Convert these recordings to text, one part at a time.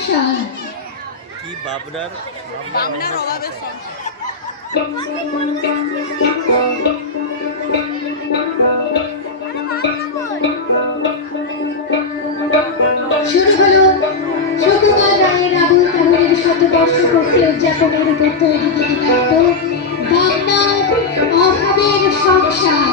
সংসার কি বাবনার অভাবের সংসার। শুরু হলো সুকুমার রায়ের আবুল তাহেরের শতবর্ষ পূর্তি উদযাপনের উপর তৈরি গীতিনাট্য বাংলার অভাবের সংসার।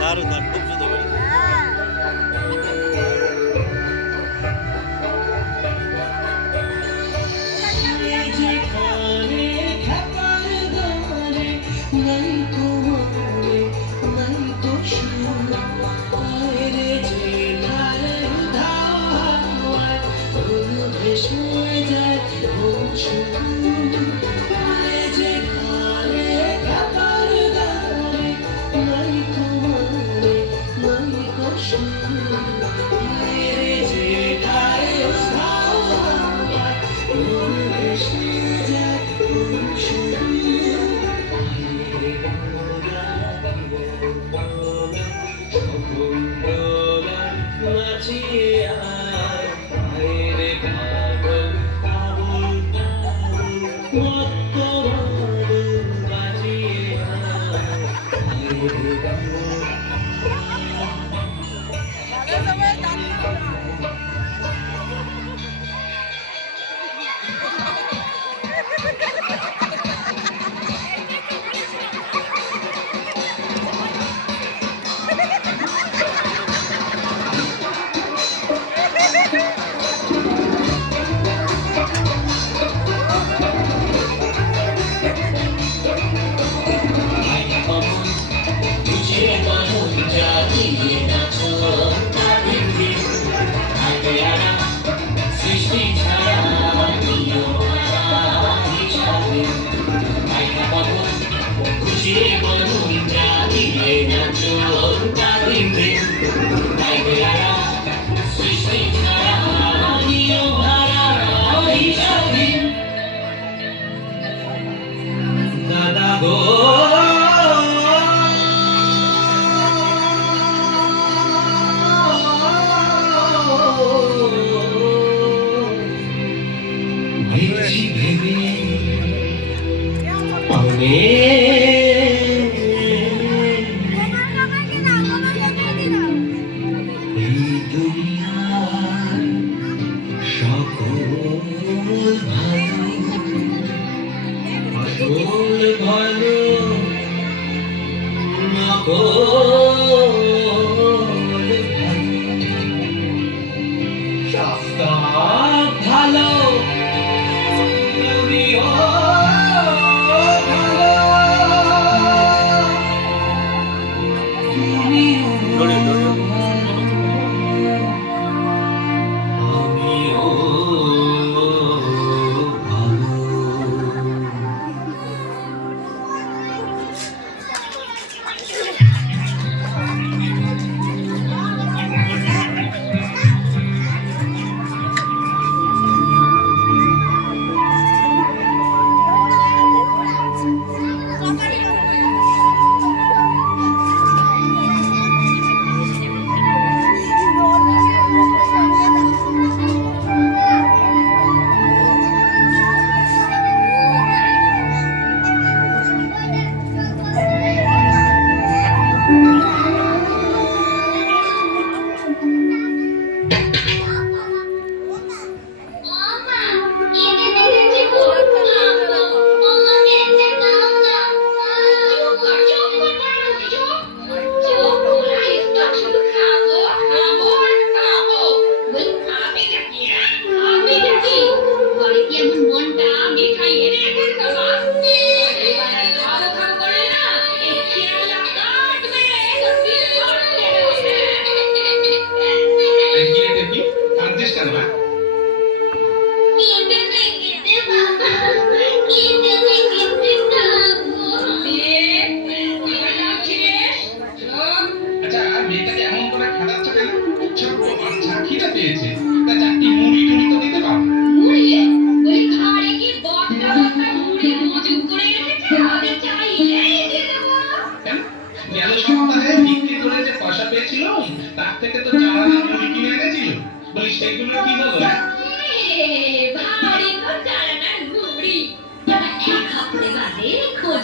দারুণ দারুণ খুব সুন্দর করে ভালো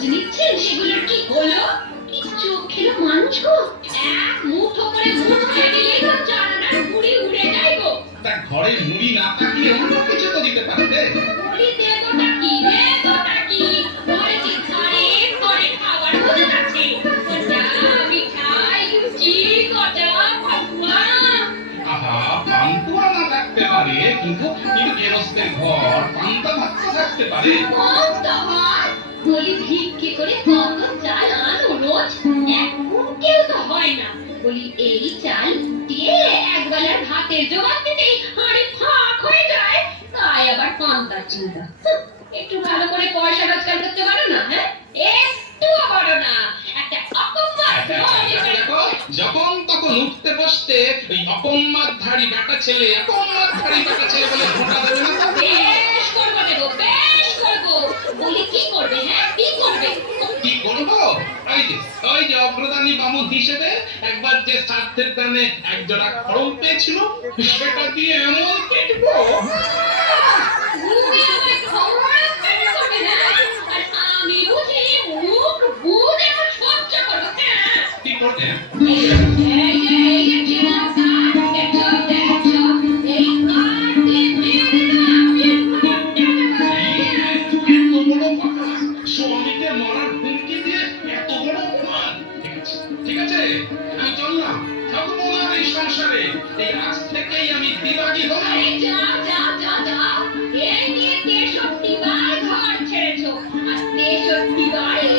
নিচ্ছেন সেগুলোর কি হলো? কি চোখের মানুষ গো, এক মুঠো করে মুখ খেয়ে দিলেই তো চারানার মুড়ি উড়ে যায় গো। তা ঘরে মুড়ি না থাকলে অন্য কিছু তো দিতে পারতে। মুড়ি দেবটা কি, দেবটা কি, ঘরে কি ঘরে খাবার হয়ে যাচ্ছে। কটা মিঠাই, লুচি, কটা পাকুয়া। আহা, পান্তুয়া না থাকতে পারে কিন্তু গেরস্তের ঘর পান্তা ভাত তো থাকতে পারে। কত হয়? বলি ভিক্ষে করে কত চাল আনো রোজ, এক মুঠেও তো হয় না। বলি এই চাল দিয়ে একবেলার ভাতের জোগাড় দিতেই হাঁড়ি ফাঁক হয়ে যায়, তাই আবার পান্তার চিন্তা। একটু ভালো করে পয়সা রোজগার করতে পারো না? হ্যাঁ, একটু পারো না। একটা অপমান দেখো, যখন তখন উঠতে বসতে ওই অপমানধারী বেটা ছেলে বলে ঘোটা দেবে না তো? বেশ করবো দেবো, বেশ করবো। বলি কি করবে? হ্যাঁ, কি করবে? কি করবো? ওই যে অগ্রদানী বামুন হিসেবে একবার যে শ্রাদ্ধের দানে একজোড়া খড়ম পেয়েছিল সেটা দিয়ে এমন পিটবো। তুমি আমায় খবর করবে না, আর আমি বুঝি মুখ বুঝে এখন সহ্য করবো। হ্যাঁ, কি করবে? এই যে চিরাটা, দেখো, এই কাঠে মেরে এত বড় কথা, স্বামীকে মরার হুমকি দিয়ে এত বড় অপমান। ঠিক আছে, আমি চললাম, থাকবো না এই সংসারে। এই আজ থেকেই আমি বিরাগী হলাম। যাও। এই নিয়ে 63 বার ঘর ছেড়েছো, আর 63 বারই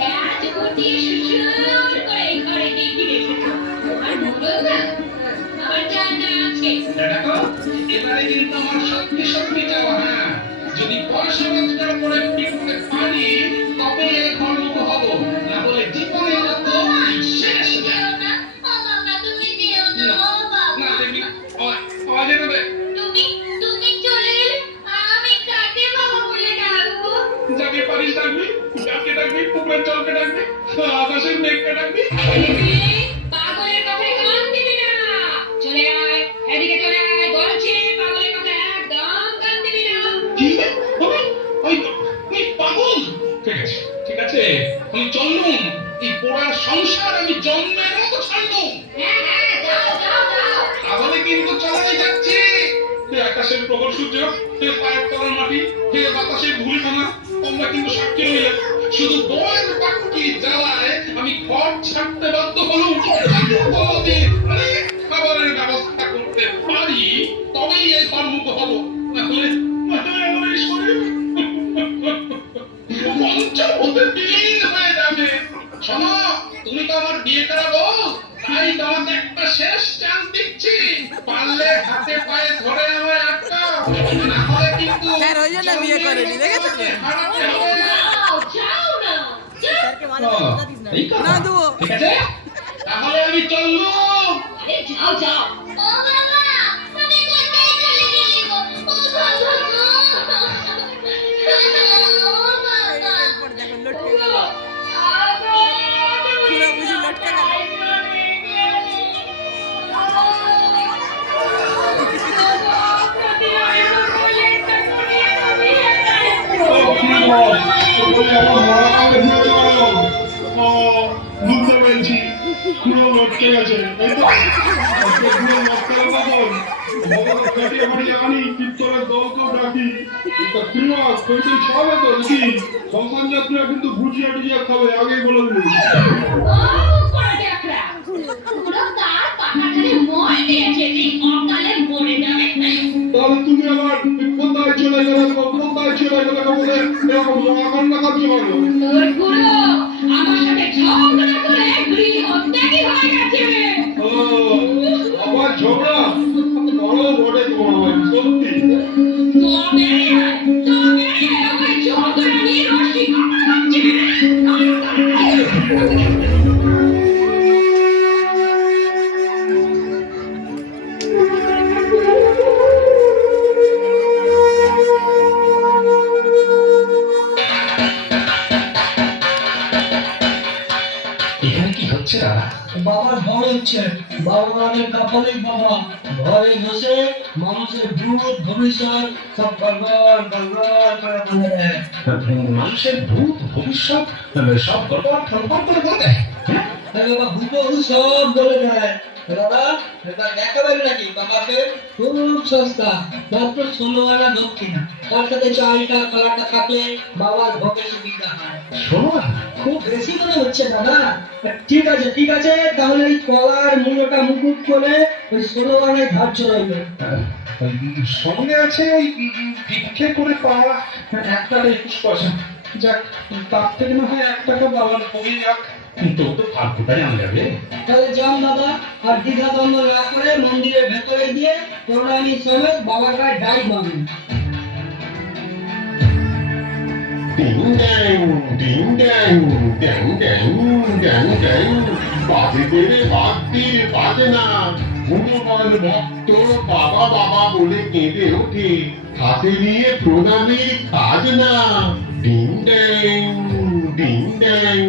রাজ গুটিয়ে সুসুর করে এই ঘরে নিয়ে ফিরে এসেছো। আর বলো না, আমার জানা আছে। দেখো, এবারে কিন্তু আমার সত্যি যাওয়া। হ্যাঁ, যদি পয়সা রোজগার করে ফিরতে পারি তবে এই কর্মক হব, না বলে জীবনে যত শেষ। যেও না, ও বাবা, তুমি যেও না, ও না বাবা। দেবী, আওয়াজ দেবে। তুমি চলে এলে আমি কাকে বাবা বলে ডাকবো? যাকে পারিস ডাকবি, যাকে ডাকবি, পুকুরের জলকে ডাকবি, আকাশের মেঘকে ডাকবি। পাগলের কথায় কান দিবি না। চলে আয়, এদিকে চলে আয়, বলছি পাগলের কথায় একদম কান দিবি না। কি? ওই পাগল? ঠিক আছে, আমি চললুম। এই পোড়ার সংসার আমি জন্মের মতো ছাড়লুম। হ্যাঁ, যাও। তাহলে কিন্তু চলে যাচ্ছি। আকাশের প্রখর সূর্য, পায়ের তলার মাটি, বাতাসের ধুলিকণা, তোমরা কিন্তু সাক্ষী হইলে। শুধু বয়ের বাক্যি জ্বালায় আমি ঘর ছাড়তে বাধ্য হলুম। যদি খাবারের ব্যবস্থা করতে পারি তবেই এই কর্মক হব, নাহলে আমার এই শরীর পঞ্চভূতে বিলীন হয়ে যাবে। শোনো, তুমি তো আমার বিয়ে করাবো, তাই তোমাকে একটা শেষ চান্স দিচ্ছি। পারলে হাতে পায়ে ধরে আমায় আটকাও, না হলে কিন্তু স্যার ওই জন্য বিয়ে করেনি, দেখেছো তো? হারাতে হবে। যাও না। স্যারকে মাঝে মাঝে কথা দিস না। এই কথা? না দেবো। ঠিক আছে, তাহলে আমি চললুম। আরে যাও। ও বাবা, তুমি কোথায় চলে গেলে গো? ও বাবা গো। ও বাবা। এরপর দেখো লটকে গেল। পুরো বুঝি লটকে গেল। বুঝতে পেরেছি, পুরো লটকে গেছে, তাই তো? পুরো লটকার মতন ভগবান কাটিয়ে মারিয়ে আনি, পিত্তলের দলকেও ডাকি। তা প্রিয়া, তুই খাবে তো নাকি? সংসার যাত্রীরা কিন্তু ভুজিয়া টুজিয়া খাবে, আগেই বলে দিবি। তাহলে তুমি আবার কোথায় চলে গেলে বলে এরকম মহাকান্না কাজ হবে। ও, আবার ঝগড়া? বড় বটে তোমার, সত্যি। এখানে কি হচ্ছে দাদা? বাবা ঝড় হচ্ছে, বাবা আমাদের কাপড়ের বাবা ঘরে বসে মানুষের ভূত ভবিষ্যৎ সব গড়বড় গড়বড় করে বলে দেয়। মানুষের ভূত ভবিষ্যৎ সব গড়বড় ঠড়বড় করে বলে দেয়। আরে বাবা ভূত সব বলে দেয়। দাদা এটা দেখাবেন নাকি বাবাকে? খুব সস্তা, মাত্র 16 আনা দক্ষিণা, তার সাথে চালটা কালাটা থাকলে বাবার ভোগে সুবিধা হয়। শোনো না, খুব বেশি মনে হচ্ছে দাদা। ঠিক আছে ঠিক আছে, তাহলে এই কলার মূলটা মুকুট করে ওই 16 আনায় ধার্য রইল। সঙ্গে আছে ওই ভিক্ষে করে পাওয়া 1 টাকা 21 পয়সা। যাক, তার থেকে না হয় 1 টাকা বাবার ভোগে যাক, তো তো ভাগ্যটাই আনা যাবে। তাহলে যান দাদা, আর দ্বিধা দ্বন্দ্ব না করে মন্দিরের ভেতরে গিয়ে প্রণামী সমেত বাবার গায়ে ডাই মারুন। ডিং ড্যাং, ডিং ড্যাং, ড্যাং ড্যাং, ড্যাং ড্যাং। বাজে দেবে বাদ্যির বাজে না। হনুমান ভক্ত বাবা বাবা বলে কেঁদে ওঠে। হাতে নিয়ে প্রণামীর কাজ না। ডিং ড্যাং, ডিং ড্যাং।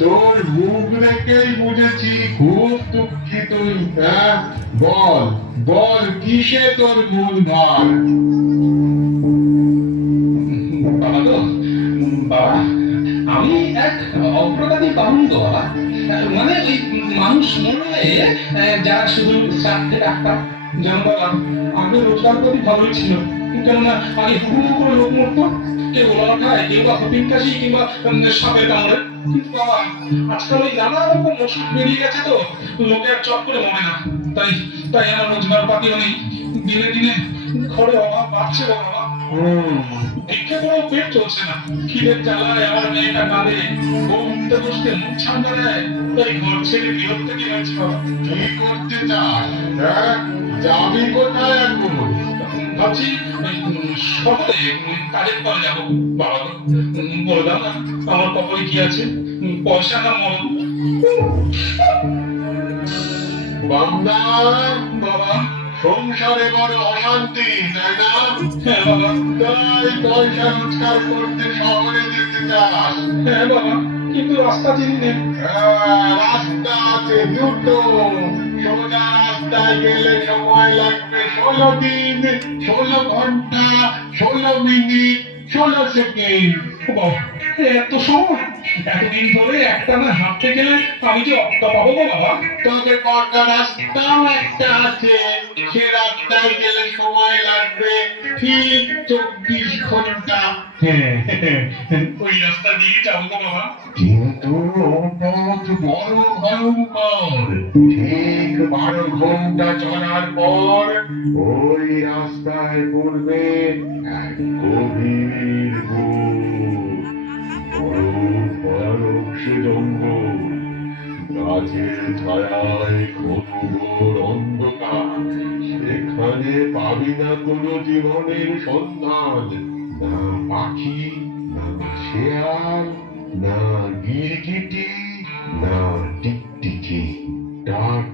তোর মুখ দেখেই বুঝেছি খুব দুঃখিত তুই, হ্যাঁ? বল বল কিসে তোর মূল ভার? বাবা গো, বাবা, আমি এক অগ্রগামী বামুন গো বাবা। মানে ওই মানুষ মরলে যারা শুধু স্বার্থে ডাক্তার। জানো বাবা, আগে রোজগার করি ভালোই ছিল, কেননা আগে হুড়ু করে লোক মরতো, কেউ ওলা খায়, কেউ বা হপিং কাশি কিংবা সাপের কামড়ে। কিন্তু বাবা, আজকাল ওই নানা রকম ওষুধ বেরিয়ে গেছে, তো লোকে আর চট করে মরে না। তাই তাই আমার রোজগার পাতিও নেই, দিনে দিনে ঘরে অভাব বাড়ছে গো বাবা। ভিক্ষে করেও পেট চলছে না, খিদের জ্বালায় আমার মেয়েটা কাঁদে, বউ উঠতে বসতে মুখ ছান্দা দেয়, তাই ঘর ছেড়ে বিরক্ত কি হয়েছে বাবা। কি করতে চাস, হ্যাঁ? যাবি কোথায় এখন? ভাবছি শহরে কাজের পরে যাবো। বাবা গো, বলে দাও না আমার কপালে কি আছে, পয়সা না মরণ। বান্দা, বাবা, সংসারে বড় অশান্তি, তাই না? হ্যাঁ বাবা, তাই পয়সা রোজগার করতে শহরে যেতে চাস। হ্যাঁ বাবা, কিন্তু রাস্তা চিনি নেই। রাস্তা আছে দুটো। সোজা রাস্তায় গেলে সময় লাগবে 16 দিন, 16 ঘন্টা, 16 মিনিট, 16 সেকেন্ড। ও বাবা, এত সময়? এতদিন ধরে একটানা হাঁটতে গেলে আমি যে অক্কা পাবো গো বাবা। তবে কটা রাস্তাও একটা আছে, সে রাস্তায় গেলে সময় লাগবে ঠিক 24 ঘন্টা। ওই রাস্তা দিয়ে যাবো গো বাবা। কিন্তু ও পথ বড় ভয়ঙ্কর। ঠিক 12 ঘন্টা চলার পর ওই রাস্তায় পড়বে এক গভীর গুহ। বড় ভয়ানক সে জঙ্গল। গাছের ছায়ায় ঘোর অন্ধকার। সেখানে পাবি না কোনো জীবনের সন্ধান, না পাখি, না শেয়াল, না গিরগিটি, না টিকটিকি। ডাক